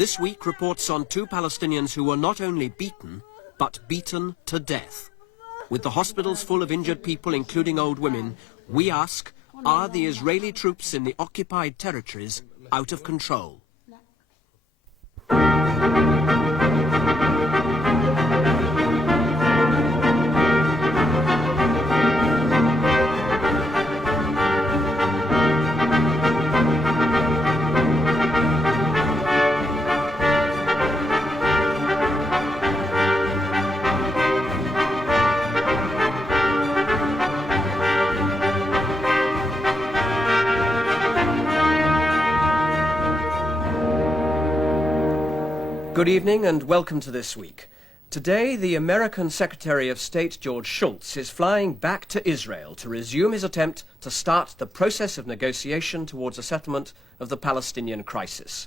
this week reports on 2 Palestinians who were not only beaten, but beaten to death. With the hospitals full of injured people, including old women, we ask, are the Israeli troops in the occupied territories out of control? Good evening and welcome to This Week. Today, the American Secretary of State George Shultz is flying back to Israel to resume his attempt to start the process of negotiation towards a settlement of the Palestinian crisis.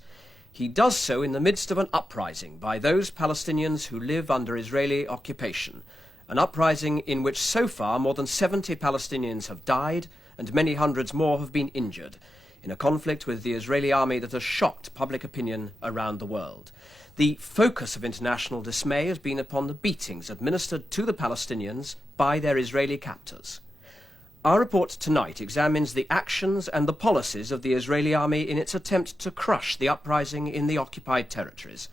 He does so in the midst of an uprising by those Palestinians who live under Israeli occupation, an uprising in which so far more than 70 Palestinians have died and many hundreds more have been injured, in a conflict with the Israeli army that has shocked public opinion around the world. The focus of international dismay has been upon the beatings administered to the Palestinians by their Israeli captors. Our report tonight examines the actions and the policies of the Israeli army in its attempt to crush the uprising in the occupied territories.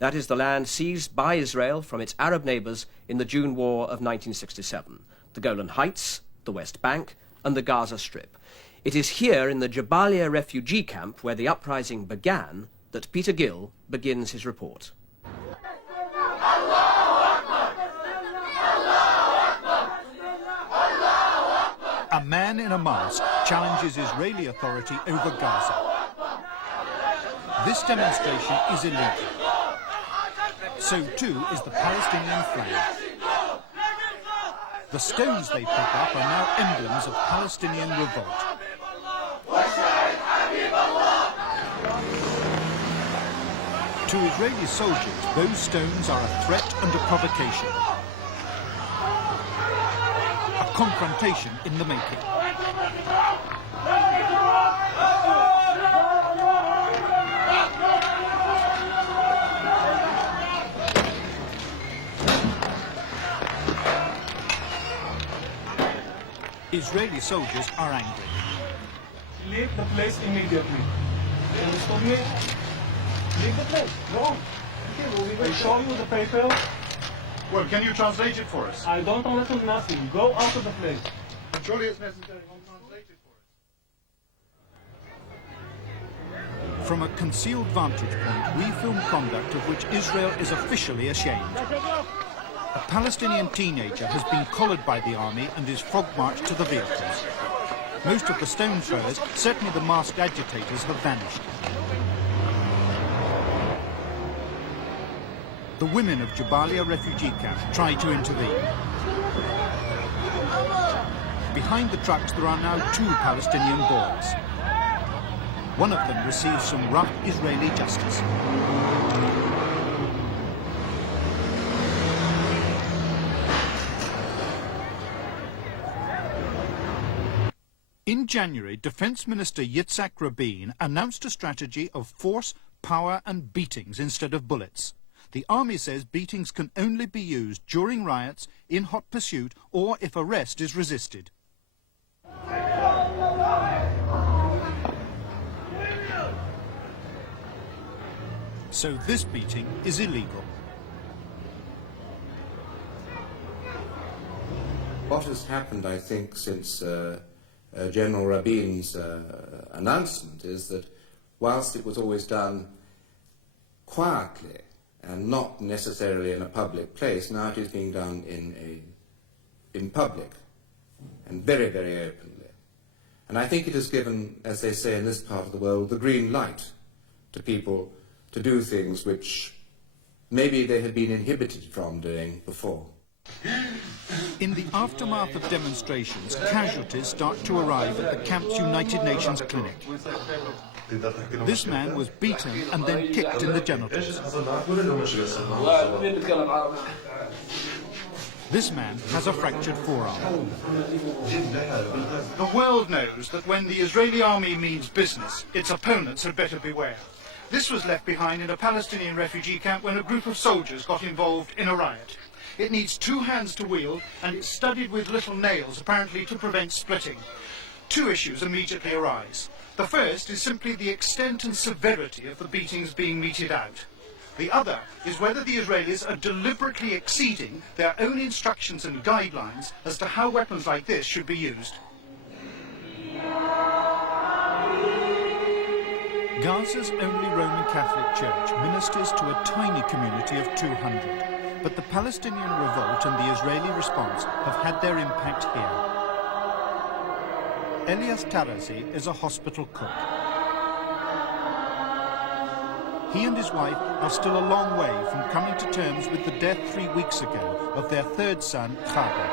That is the land seized by Israel from its Arab neighbours in the June War of 1967, the Golan Heights, the West Bank and the Gaza Strip. It is here in the Jabalia refugee camp where the uprising began that Peter Gill begins his report. A man in a mask challenges Israeli authority over Gaza. This demonstration is illegal. So too is the Palestinian flag. The stones they pick up are now emblems of Palestinian revolt. To Israeli soldiers, those stones are a threat and a provocation. A confrontation in the making. Israeli soldiers are angry. Leave the place immediately. You understand me? Leave the place. No. I show you the paper. Well, can you translate it for us? I don't understand nothing. Go out of the place. Surely it's necessary to translate it for us. From a concealed vantage point, we film conduct of which Israel is officially ashamed. A Palestinian teenager has been collared by the army and is frog-marched to the vehicles. Most of the stone throwers, certainly the masked agitators, have vanished. The women of Jabalia refugee camp try to intervene. Behind the trucks there are now 2 Palestinian boys. One of them receives some rough Israeli justice. In January, Defence Minister Yitzhak Rabin announced a strategy of force, power and beatings instead of bullets. The army says beatings can only be used during riots, in hot pursuit, or if arrest is resisted. So this beating is illegal. What has happened, I think, since General Rabin's announcement is that whilst it was always done quietly, and not necessarily in a public place, now it is being done in public, and very, very openly. And I think it has given, as they say in this part of the world, the green light to people to do things which maybe they had been inhibited from doing before. In the aftermath of demonstrations, casualties start to arrive at the camp's United Nations clinic. This man was beaten and then kicked in the genitals. This man has a fractured forearm. The world knows that when the Israeli army means business, its opponents had better beware. This was left behind in a Palestinian refugee camp when a group of soldiers got involved in a riot. It needs 2 hands to wield, and it's studded with little nails, apparently to prevent splitting. 2 issues immediately arise. The first is simply the extent and severity of the beatings being meted out. The other is whether the Israelis are deliberately exceeding their own instructions and guidelines as to how weapons like this should be used. Gaza's only Roman Catholic church ministers to a tiny community of 200, but the Palestinian revolt and the Israeli response have had their impact here. Elias Tarazi is a hospital cook. He and his wife are still a long way from coming to terms with the death 3 weeks ago of their 3rd son, Khader.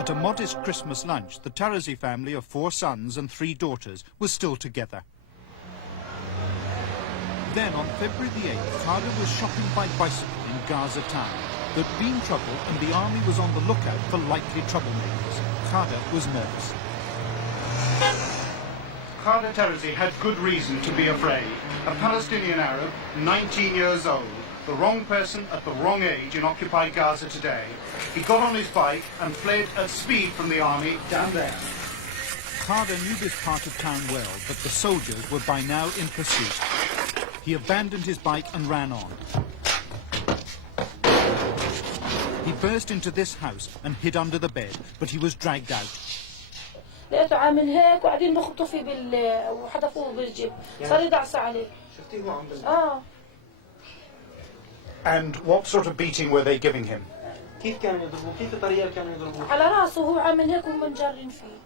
At a modest Christmas lunch, the Tarazi family of 4 sons and 3 daughters was still together. Then, on February the 8th, Khader was shopping by bicycle in Gaza town. There'd been trouble and the army was on the lookout for likely troublemakers. Khader was nervous. Khader Tarazi had good reason to be afraid. A Palestinian Arab, 19 years old, the wrong person at the wrong age in occupied Gaza today. He got on his bike and fled at speed from the army down there. Khader knew this part of town well, but the soldiers were by now in pursuit. He abandoned his bike and ran on. He burst into this house and hid under the bed, but he was dragged out. لقيته عامل هيك وقاعدين بخبطوا فيه وحدفوه بالجيب صار يدعس عليه. شفتيه عم اه. And what sort of beating were they giving him? كيف كانوا يضربوه؟ كيف الطريقة اللي كانوا يضربوه؟ على راسه وهو عامل هيك ومنجرين فيه.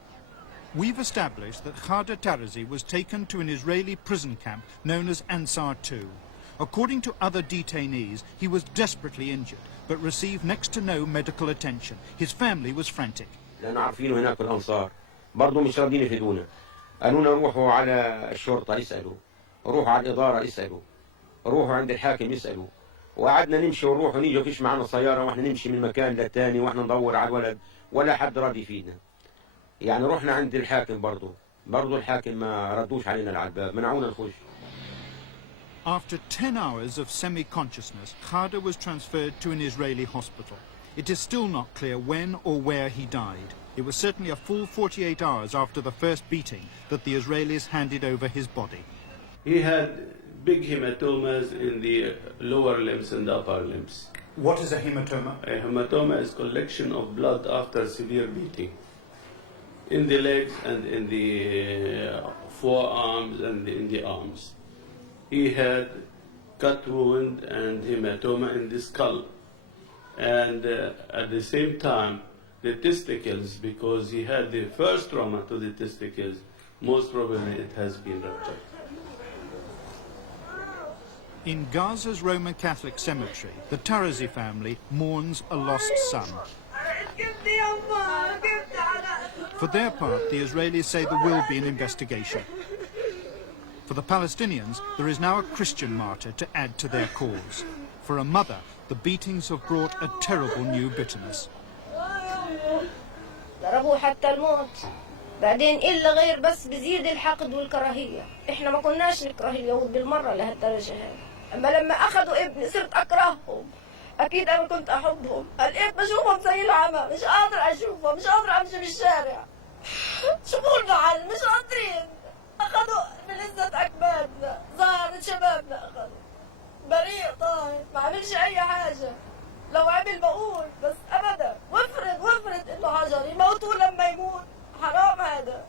We've established that Khader Tarazi was taken to an Israeli prison camp known as Ansar II. According to other detainees, he was desperately injured, but received next to no medical attention. His family was frantic. لأن عارفينه هناك الأنصار برضو مش راضيين يفيدونا. قالونا روحوا على الشرطة يسألوا، روحوا على الإدارة يسألوا، روحوا عند الحاكم يسألوا. وقعدنا نمشي ونروح ونيجي وفيش معنا سيارة واحنا نمشي من مكان للتاني واحنا ندور على الولد ولا حد راضي يفيدنا. يعني رحنا عند الحاكم برضو الحاكم ما ردوش علينا على الباب، منعونا نخش. After 10 hours of semi-consciousness, Khader was transferred to an Israeli hospital. It is still not clear when or where he died. It was certainly a full 48 hours after the first beating that the Israelis handed over his body. He had big hematomas in the lower limbs and the upper limbs. What is a hematoma? A hematoma is collection of blood after severe beating in the legs and in the forearms and in the arms. He had cut wound and hematoma in the skull, and at the same time the testicles, because he had the first trauma to the testicles, most probably it has been ruptured. In Gaza's Roman Catholic cemetery, the Tarazi family mourns a lost son. For their part, the Israelis say there will be an investigation. For the Palestinians, there is now a Christian martyr to add to their cause. For a mother, the beatings have brought a terrible new bitterness. ضربوه حتى الموت. بعدين إلا غير بس بزيد الحقد والكراهية. إحنا ما كناش نكره اليهود بالمرة لهالدرجة هاي. أما لما أخذوا ابني صرت أكرههم. أكيد أنا كنت أحبهم. الآن بشوفهم زي العمى، مش قادر أشوفهم، مش قادر أمشي بالشارع. شوفوا المحل، مش قادرين. أخذوا بلذة أكبادنا، ظهر شبابنا أخذوا. بريء طاهر، ما عملش أي حاجة. لو عمل بقول بس أبدا. وافرض إنه حجر يموتوه لما يموت. حرام هذا.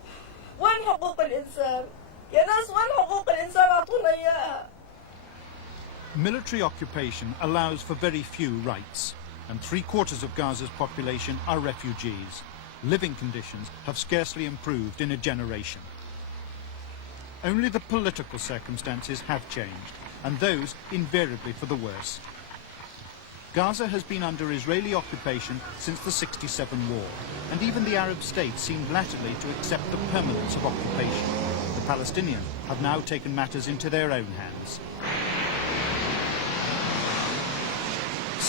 وين حقوق الإنسان؟ يا ناس وين حقوق الإنسان أعطونا إياها؟ Military occupation allows for very few rights, and 3/4 of Gaza's population are refugees. Living conditions have scarcely improved in a generation. Only the political circumstances have changed, and those invariably for the worse. Gaza has been under Israeli occupation since the '67 war, and even the Arab states seemed latterly to accept the permanence of occupation. The Palestinians have now taken matters into their own hands.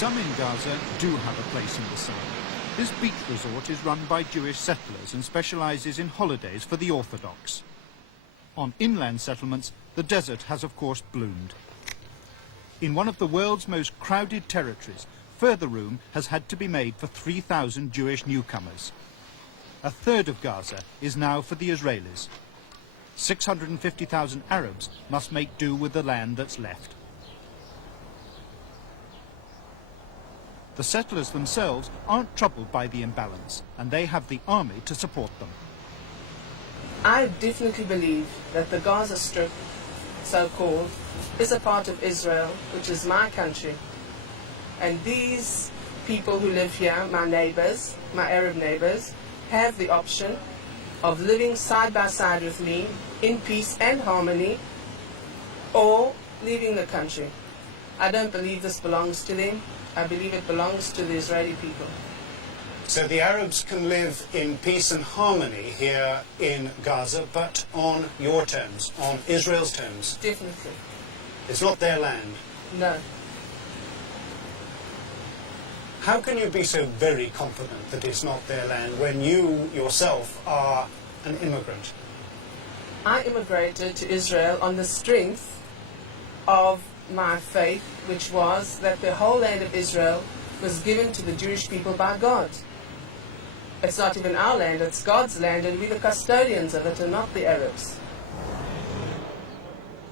Some in Gaza do have a place in the sun. This beach resort is run by Jewish settlers and specialises in holidays for the Orthodox. On inland settlements, the desert has of course bloomed. In one of the world's most crowded territories, further room has had to be made for 3,000 Jewish newcomers. A third of Gaza is now for the Israelis. 650,000 Arabs must make do with the land that's left. The settlers themselves aren't troubled by the imbalance, and they have the army to support them. I definitely believe that the Gaza Strip, so-called, is a part of Israel, which is my country. And these people who live here, my neighbors, my Arab neighbors, have the option of living side by side with me in peace and harmony, or leaving the country. I don't believe this belongs to them. I believe it belongs to the Israeli people. So the Arabs can live in peace and harmony here in Gaza, but on your terms, on Israel's terms? Definitely. It's not their land? No. How can you be so very confident that it's not their land when you yourself are an immigrant? I immigrated to Israel on the strength of my faith, which was that the whole land of Israel was given to the Jewish people by God. It's not even our land, it's God's land, and we're the custodians of it and not the Arabs.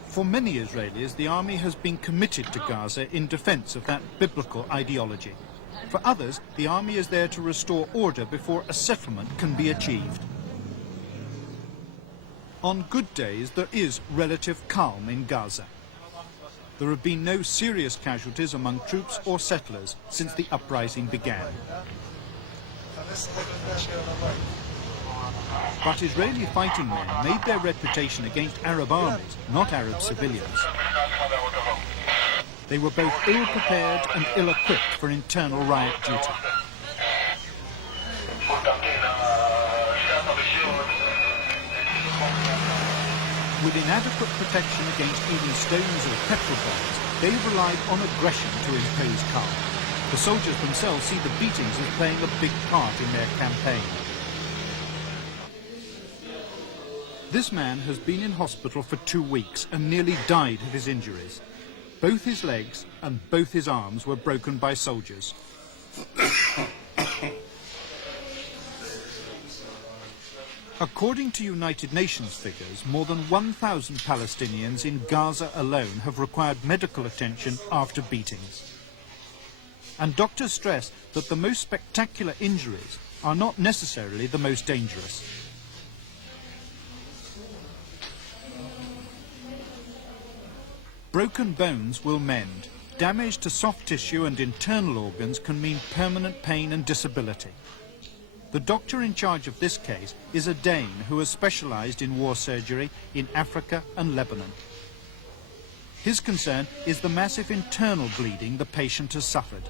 For many Israelis, the army has been committed to Gaza in defence of that biblical ideology. For others, the army is there to restore order before a settlement can be achieved. On good days, there is relative calm in Gaza. There have been no serious casualties among troops or settlers since the uprising began. But Israeli fighting men made their reputation against Arab armies, not Arab civilians. They were both ill-prepared and ill-equipped for internal riot duty. With inadequate protection against even stones or petrol bombs, they relied on aggression to impose calm. The soldiers themselves see the beatings as playing a big part in their campaign. This man has been in hospital for 2 weeks and nearly died of his injuries. Both his legs and both his arms were broken by soldiers. According to United Nations figures, more than 1,000 Palestinians in Gaza alone have required medical attention after beatings. And doctors stress that the most spectacular injuries are not necessarily the most dangerous. Broken bones will mend. Damage to soft tissue and internal organs can mean permanent pain and disability. The doctor in charge of this case is a Dane who has specialised in war surgery in Africa and Lebanon. His concern is the massive internal bleeding the patient has suffered.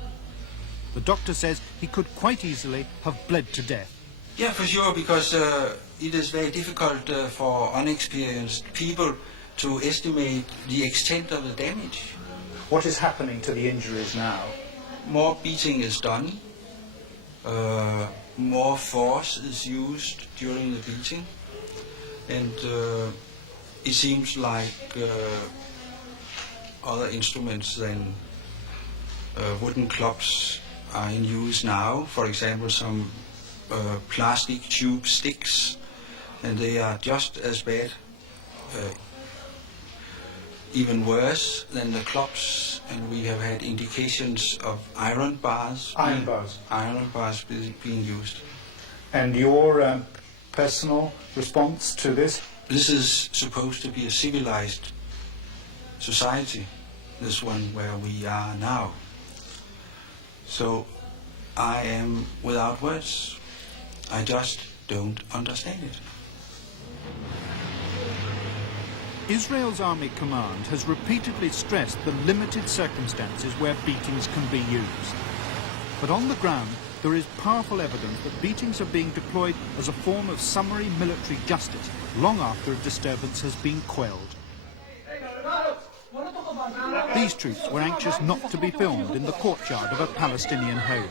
The doctor says he could quite easily have bled to death. Yeah, for sure, because it is very difficult for unexperienced people to estimate the extent of the damage. What is happening to the injuries now? More beating is done. More force is used during the beating, and it seems like other instruments than wooden clubs are in use now. For example, some plastic tube sticks, and they are just as bad, even worse than the clubs, and we have had indications of iron bars. Iron bars? Iron bars being used. And your personal response to this? This is supposed to be a civilized society, this one where we are now. So I am without words. I just don't understand it. Israel's Army Command has repeatedly stressed the limited circumstances where beatings can be used. But on the ground, there is powerful evidence that beatings are being deployed as a form of summary military justice long after a disturbance has been quelled. These troops were anxious not to be filmed in the courtyard of a Palestinian home.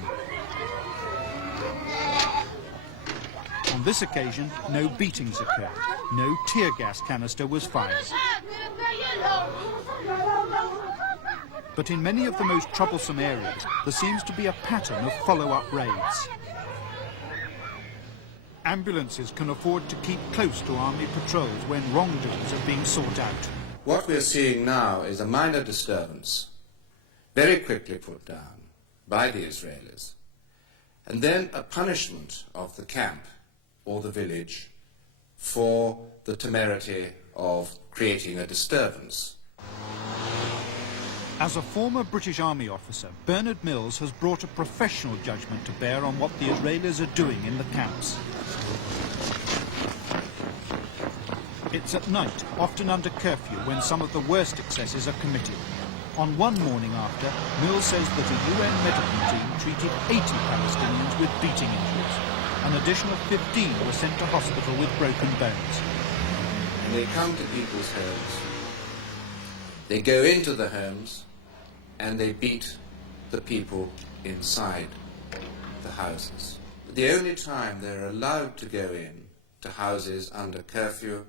On this occasion, no beatings occurred. No tear gas canister was fired. But in many of the most troublesome areas, there seems to be a pattern of follow-up raids. Ambulances can afford to keep close to army patrols when wrongdoers are being sought out. What we're seeing now is a minor disturbance, very quickly put down by the Israelis, and then a punishment of the camp or the village for the temerity of creating a disturbance. As a former British Army officer, Bernard Mills has brought a professional judgment to bear on what the Israelis are doing in the camps. It's at night, often under curfew, when some of the worst excesses are committed. On one morning after, Mills says that a UN medical team treated 80 Palestinians with beating injuries. An additional 15 were sent to hospital with broken bones. And they come to people's homes. They go into the homes and they beat the people inside the houses. The only time they're allowed to go in to houses under curfew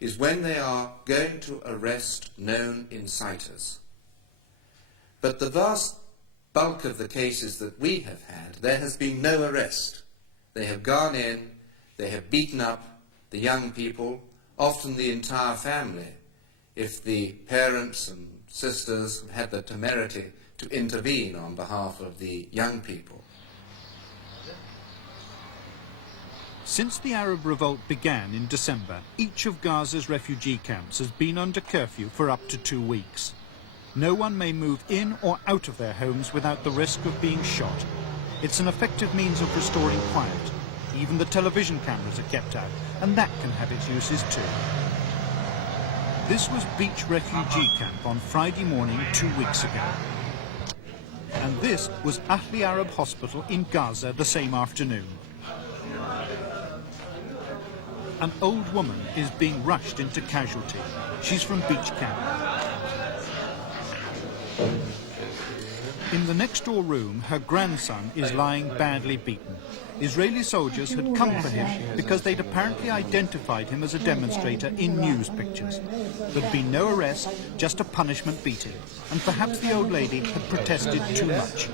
is when they are going to arrest known inciters. But the vast bulk of the cases that we have had, there has been no arrest. They have gone in, they have beaten up the young people, often the entire family, if the parents and sisters have had the temerity to intervene on behalf of the young people. Since the Arab revolt began in December, each of Gaza's refugee camps has been under curfew for up to 2 weeks. No one may move in or out of their homes without the risk of being shot. It's an effective means of restoring quiet. Even the television cameras are kept out, and that can have its uses too. This was Beach Refugee Camp on Friday morning 2 weeks ago. And this was Ahli Arab Hospital in Gaza the same afternoon. An old woman is being rushed into casualty. She's from Beach Camp. In the next door room, her grandson is lying badly beaten. Israeli soldiers had come for him because they'd apparently identified him as a demonstrator in news pictures. There'd been no arrest, just a punishment beating. And perhaps the old lady had protested too much.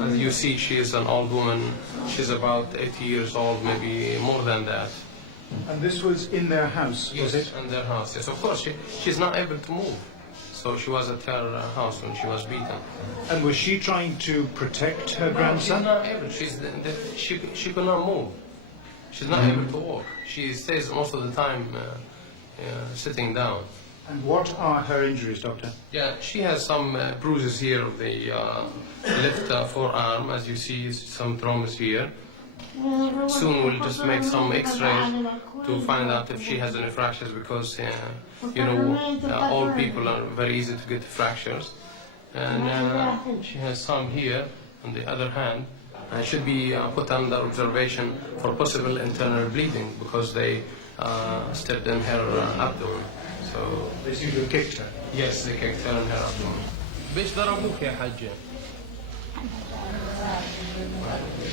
As you see, she is an old woman. She's about 80 years old, maybe more than that. And this was in their house, was it? Yes, in their house, yes. Of course, she's not able to move. So she was at her house when she was beaten. And was she trying to protect her grandson? She's not able. She could not move. She's not able to walk. She stays most of the time sitting down. And what are her injuries, doctor? Yeah, she has some bruises here of the left forearm, as you see, some traumas here. Soon we'll just make some x-rays to find out if she has any fractures, because, you know, old people are very easy to get fractures. And she has some here on the other hand. Should be put under observation for possible internal bleeding, because they stepped in her abdomen. So they seem to have kicked her? Yes, they kicked her in her abdomen. بيش ضربوك يا حجة؟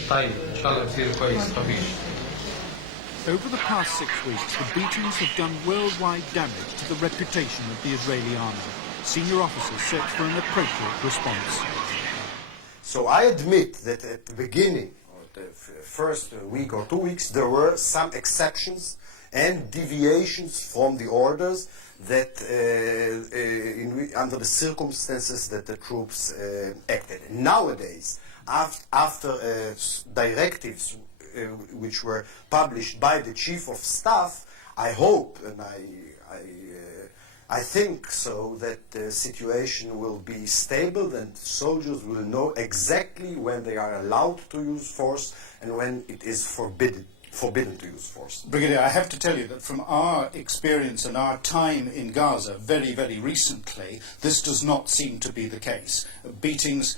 طيب إن شاء الله بصير كويس طبيعي. Over the past 6 weeks, the beatings have done worldwide damage to the reputation of the Israeli army. Senior officers search for an appropriate response. So I admit that at the beginning, or the first week or 2 weeks, there were some exceptions and deviations from the orders that, under the circumstances that the troops acted. Nowadays, after directives which were published by the Chief of Staff, I hope and I think so that the situation will be stable and soldiers will know exactly when they are allowed to use force and when it is forbidden to use force. Brigadier, I have to tell you that from our experience and our time in Gaza very, very recently, this does not seem to be the case. Beatings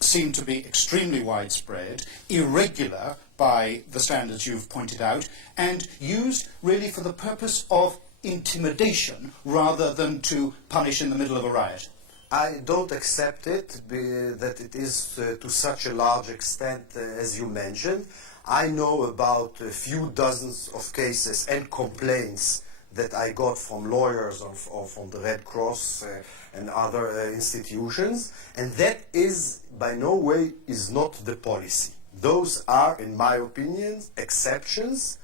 seem to be extremely widespread, irregular by the standards you've pointed out, and used really for the purpose of intimidation rather than to punish in the middle of a riot. I don't accept it, that it is to such a large extent as you mentioned. I know about a few dozens of cases and complaints that I got from lawyers or from the Red Cross and other institutions, and that is by no way is not the policy. Those are, in my opinion, exceptions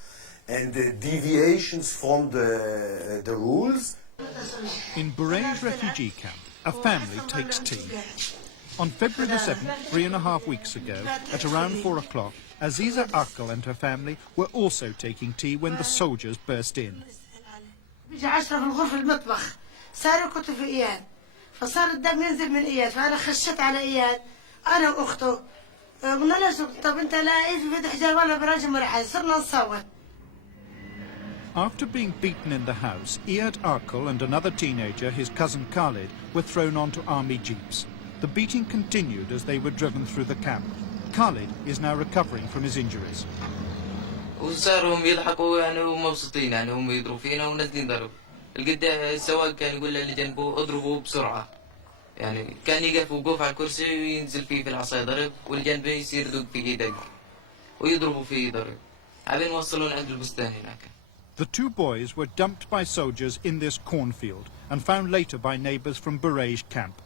and deviations from the rules. In Burei's refugee camp, a family takes tea. On February the 7th, 3.5 weeks ago, at around 4 o'clock, Aziza Akil and her family were also taking tea when the soldiers burst in. بيجي 10 في الغرفة المطبخ صاروا كنت في إياد فصار الدم ينزل من إياد فأنا خشيت على إياد أنا وأخته قلنا له شو طب أنت لا إيه في فتح جوال ولا براجم ولا حاجة صرنا نصوت. After being beaten in the house, Iyad Akil and another teenager, his cousin Khalid, were thrown onto army jeeps. The beating continued as they were driven through the camp. Khalid is now recovering from his injuries. وصاروا هم يضحكوا يعني ومبسوطين يعني هم يضربوا فينا ونازلين ضرب. السواق كان يقول اللي جنبه اضربوا بسرعة. يعني كان يقف وقوف على الكرسي وينزل فيه في العصا يضرب والجنبه يصير دق فيه دق ويضربوا فيه ضرب. عبين وصلون عند البستان هناك. The two boys were dumped by soldiers in this cornfield and found later by neighbours from Burei's camp.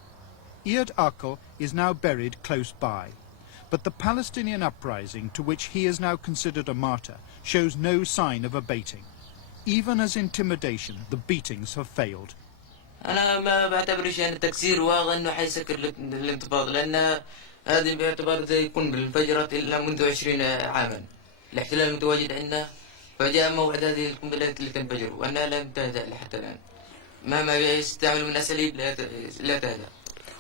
Iyad Akil is now buried close by. But the Palestinian uprising, to which he is now considered a martyr, shows no sign of abating. Even as intimidation, the beatings have failed. أنا ما بعتبرش يعني تكسير واقع إنه حيسكر الانتفاضة لأن هذه باعتبار زي قنبلة انفجرت إلا منذ 20 عاما. الاحتلال المتواجد عندنا فجاء موعد هذه القنبلات اللي تنفجر وأنها لم تهدأ حتى الآن. مهما يستعمل من أساليب لا تهدأ.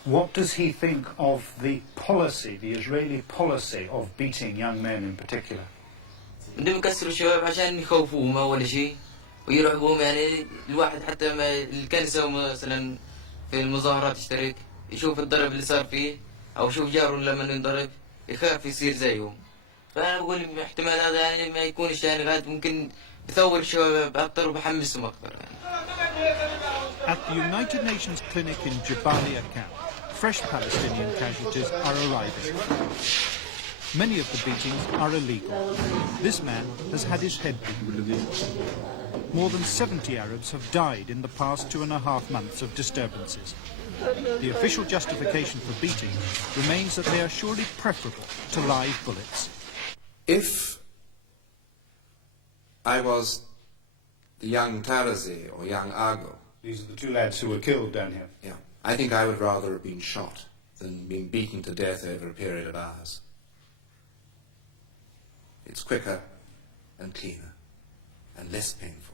What does he think of the policy, the Israeli policy of beating young men in particular? بدهم يكسروا الشباب عشان يخوفوهم أول شيء ويرعبوهم يعني الواحد حتى ما الكنيسة مثلا في المظاهرات يشترك يشوف الضرب اللي صار فيه أو يشوف جاره لما ينضرب يخاف يصير زيهم. فأنا بقول احتمال هذا يعني ما يكونش يعني غاد ممكن يثور الشباب أكثر وبحمسهم أكثر يعني. At the United Nations clinic in Jabalia camp, fresh Palestinian casualties are arriving. Many of the beatings are illegal. This man has had his head beaten. More than 70 Arabs have died in the past 2.5 months of disturbances. The official justification for beating remains that they are surely preferable to live bullets. If I was the young Tarazi or young Argo. These are the two lads who were killed down here. Yeah. I think I would rather have been shot than been beaten to death over a period of hours. It's quicker and cleaner and less painful.